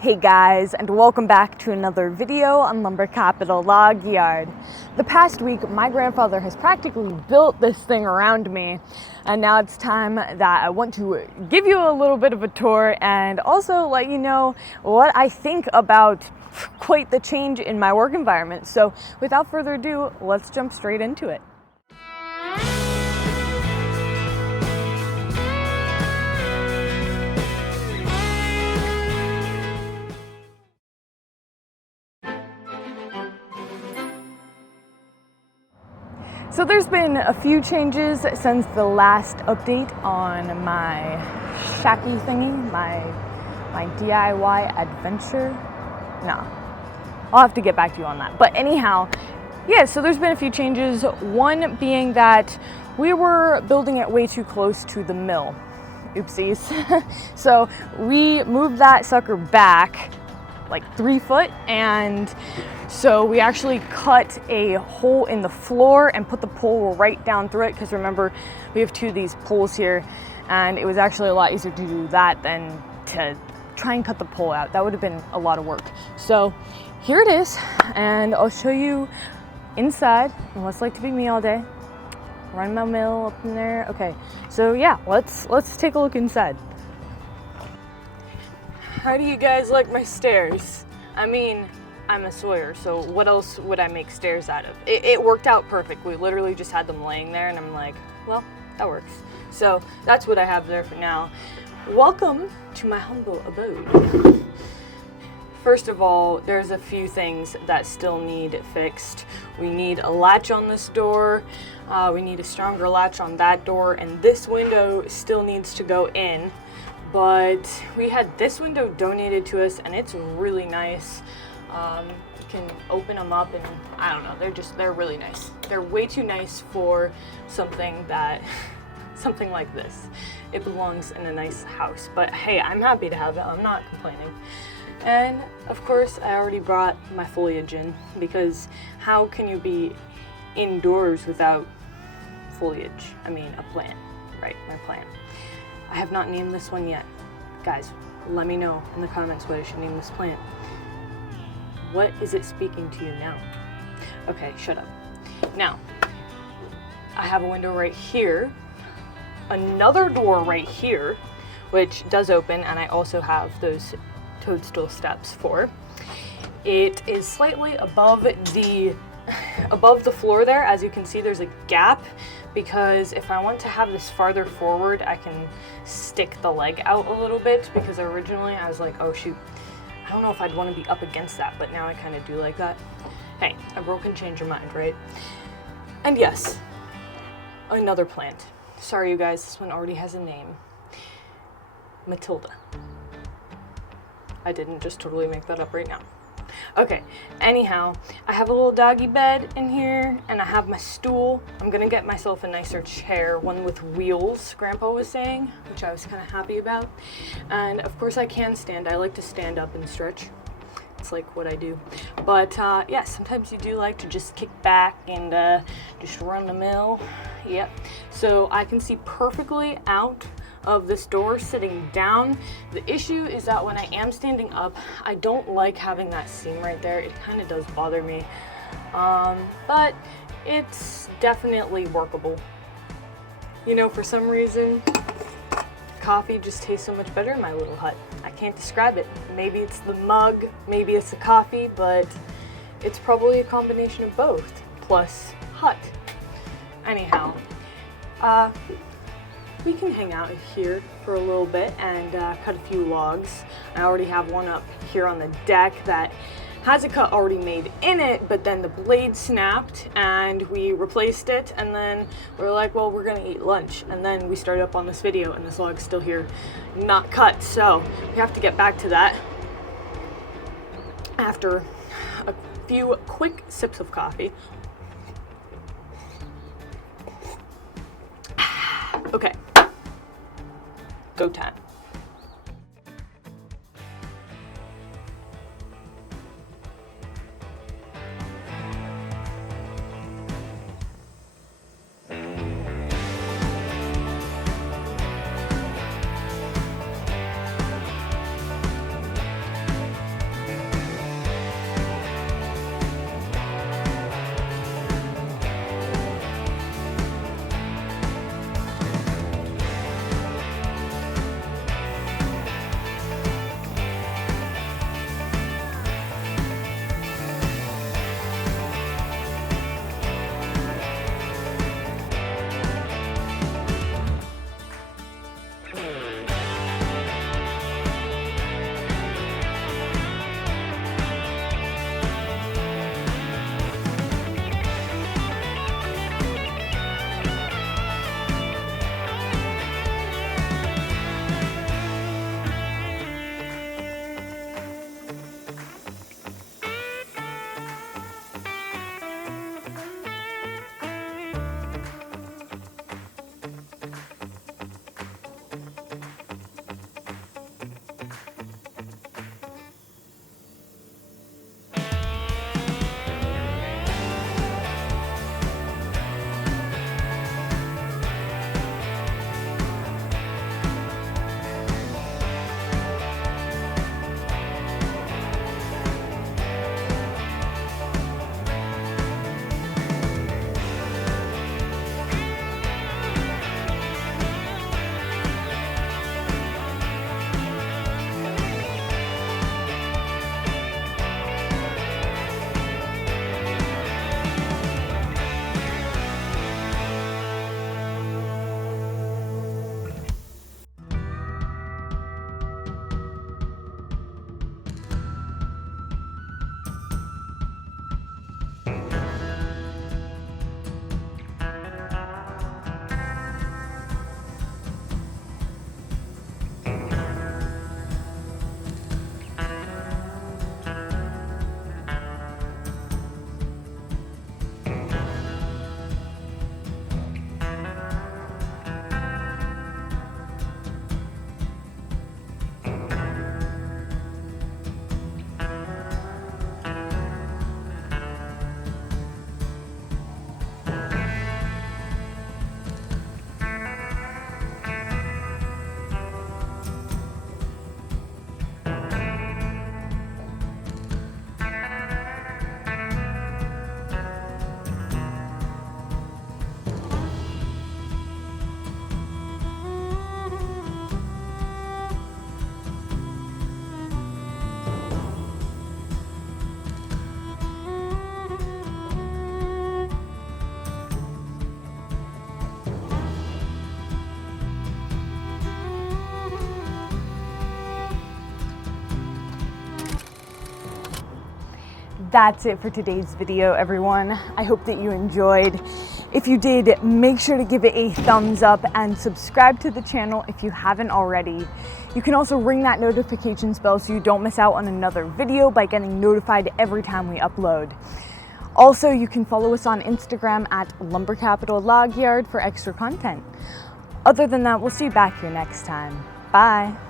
Hey guys, and welcome back to another video on Lumber Capital Log Yard. The past week, my grandfather has practically built this thing around me, and now it's time that I want to give you a little bit of a tour and also let you know what I think about quite the change in my work environment. So without further ado, let's jump straight into it. So there's been a few changes since the last update on my shacky thingy, my DIY adventure. No, I'll have to get back to you on that. But anyhow, yeah, so there's been a few changes. One being that we were building it way too close to the mill. Oopsies. So we moved that sucker back like 3 foot, and so we actually cut a hole in the floor and put the pole right down through it, because remember, we have 2 of these poles here, and it was actually a lot easier to do that than to try and cut the pole out. That would have been a lot of work. So here it is, and I'll show you inside and what it's like to be me all day. Run my mill up in there. Okay, so yeah, let's take a look inside. How do you guys like my stairs? I mean, I'm a sawyer, so what else would I make stairs out of? It worked out perfect. We literally just had them laying there, and I'm like, well, that works. So that's what I have there for now. Welcome to my humble abode. First of all, there's a few things that still need fixed. We need a latch on this door. We need a stronger latch on that door, and this window still needs to go in. But we had this window donated to us, and it's really nice. You can open them up, and I don't know, they're really nice. They're way too nice for something like this. It belongs in a nice house, but hey, I'm happy to have it. I'm not complaining. And of course, I already brought my foliage in, because how can you be indoors without foliage? I mean, a plant, right? My plant. I have not named this one yet. Guys, let me know in the comments what I should name this plant. What is it speaking to you now? Okay, shut up. Now, I have a window right here, another door right here, which does open, and I also have those toadstool steps for. It is slightly above the floor there. As you can see, there's a gap, because if I want to have this farther forward, I can stick the leg out a little bit, because originally I was like, oh shoot, I don't know if I'd want to be up against that, but now I kind of do like that. Hey, a girl can change her mind, right? And yes, another plant. Sorry you guys, this one already has a name. Matilda. I didn't just totally make that up right now. Okay, anyhow, I have a little doggy bed in here, and I have my stool. I'm gonna get myself a nicer chair, one with wheels, Grandpa was saying, which I was kind of happy about. And of course I can stand. I like to stand up and stretch. It's like what I do. But yeah, sometimes you do like to just kick back and just run the mill. Yep. So I can see perfectly out of this door sitting down. The issue is that when I am standing up, I don't like having that seam right there. It kind of does bother me, but it's definitely workable. You know, for some reason, coffee just tastes so much better in my little hut. I can't describe it. Maybe it's the mug, maybe it's the coffee, but it's probably a combination of both, plus hut. Anyhow, we can hang out here for a little bit and cut a few logs. I already have one up here on the deck that has a cut already made in it, but then the blade snapped and we replaced it, and then we were like, well, we're gonna eat lunch, and then we started up on this video and this log's still here, not cut, so we have to get back to that after a few quick sips of coffee. Okay, go time. that's it for today's video, everyone. I hope that you enjoyed. If you did, make sure to give it a thumbs up and subscribe to the channel if you haven't already. You can also ring that notifications bell so you don't miss out on another video by getting notified every time we upload. Also, you can follow us on Instagram at Lumber Capital Log Yard for extra content. Other than that, we'll see you back here next time. Bye.